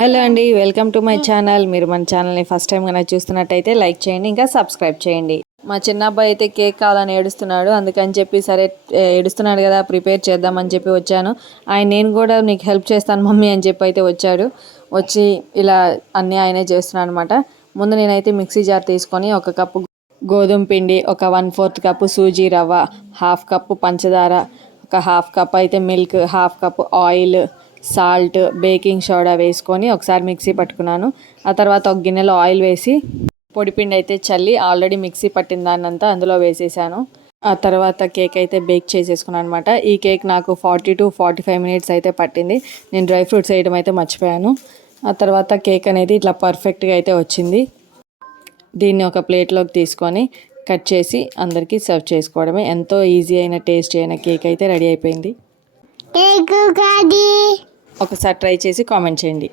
Hello అండి welcome to my channel. మీరు మన ఛానల్ని ఫస్ట్ టైం కనుక చూస్తున్నట్టయితే లైక్ చేయండి ఇంకా సబ్స్క్రైబ్ చేయండి. మా చిన్న అబ్బాయి అయితే కేక్ కావాలని ఏడుస్తున్నాడు అందుకని చెప్పి సరే ఏడుస్తున్నాడు కదా ప్రిపేర్ చేద్దామని చెప్పి వచ్చాను. ఆయన నేను కూడా నీకు హెల్ప్ చేస్తాను మమ్మీ అని చెప్పి అయితే వచ్చాడు. వచ్చి ఇలా అన్నీ ఆయనే చేస్తున్నాను అనమాట ముందు నేనైతే మిక్సీ జార్ తీసుకొని ఒక కప్పు గోధుమ పిండి ఒక వన్ ఫోర్త్ కప్పు సూజీ రవ్వ హాఫ్ కప్పు పంచదార ఒక హాఫ్ కప్ అయితే milk half cup oil salt baking soda వేసుకొని ఒకసారి మిక్సీ పట్టుకున్నాను. ఆ తర్వాత ఒక గిన్నెలో ఆయిల్ వేసి పొడిపిండి అయితే చల్లి ఆల్రెడీ మిక్సీ పట్టిన దాన్ని అంతా అందులో వేసేసాను. ఆ తర్వాత కేక్ అయితే బేక్ చేసేసుకున్నాను అనమాట ఈ కేక్ నాకు forty to forty five minutes అయితే పట్టింది. నేను డ్రై ఫ్రూట్స్ వేయడం అయితే మర్చిపోయాను. ఆ తర్వాత కేక్ అనేది ఇట్లా పర్ఫెక్ట్గా అయితే వచ్చింది. దీన్ని ఒక ప్లేట్లోకి తీసుకొని కట్ చేసి అందరికీ సర్వ్ చేసుకోవడమే. ఎంతో ఈజీ అయిన టేస్టీ అయిన కేక్ అయితే రెడీ అయిపోయింది. కేకు ఒకసారి ట్రై చేసి కామెంట్ చేయండి.